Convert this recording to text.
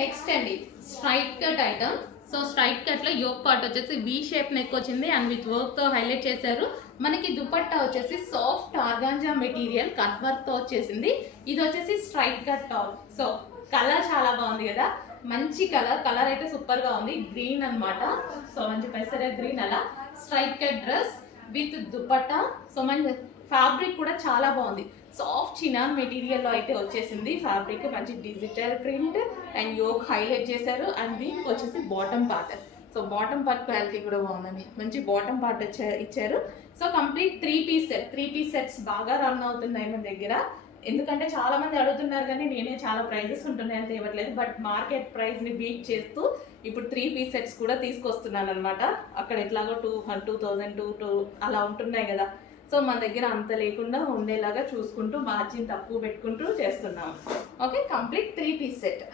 Next అండి straight cut item. So straight cut లో yoke part వచ్చేసి వి షేప్ నెక్ వచ్చింది అండ్ విత్ వర్క్ తో హైలైట్ చేశారు. మనకి దుపట్టా వచ్చేసి soft organza material cut work తో వచ్చేసింది. ఇది వచ్చేసి straight cut top. So colour చాలా బాగుంది కదా, మంచి కలర్ అయితే సూపర్ గా ఉంది. గ్రీన్ అన్నమాట. సో మంచి పెసర గ్రీన్ అలా straight cut dress with dupatta. So మంచి ఫ్యాబ్రిక్ కూడా చాలా బాగుంది. సాఫ్ట్ చినాన్ మెటీరియల్లో అయితే వచ్చేసింది. ఫ్యాబ్రిక్ మంచి digital print and yoke highlight చేశారు. అండ్ దీనికి వచ్చేసి bottom part. So bottom part quality కూడా బాగుందండి, మంచి బాటమ్ పార్ట్ ఇచ్చారు. So complete 3 piece set. 3 piece sets బాగా రన్ అవుతున్నాయి మన దగ్గర. ఎందుకంటే చాలా మంది అడుగుతున్నారు కానీ నేనే చాలా ప్రైజెస్ ఉంటున్నాయి అంత ఇవ్వట్లేదు. బట్ మార్కెట్ ప్రైస్ని బీట్ చేస్తూ ఇప్పుడు 3 పీస్ సెట్స్ కూడా తీసుకొస్తున్నాను అనమాట. అక్కడ ఎట్లాగో 2000 అలా ఉంటున్నాయి కదా. సో మన దగ్గర అంత లేకుండా ఉండేలాగా చూసుకుంటూ మార్జిన్ తక్కువ పెట్టుకుంటూ చేస్తున్నాము. Okay, complete 3 piece set.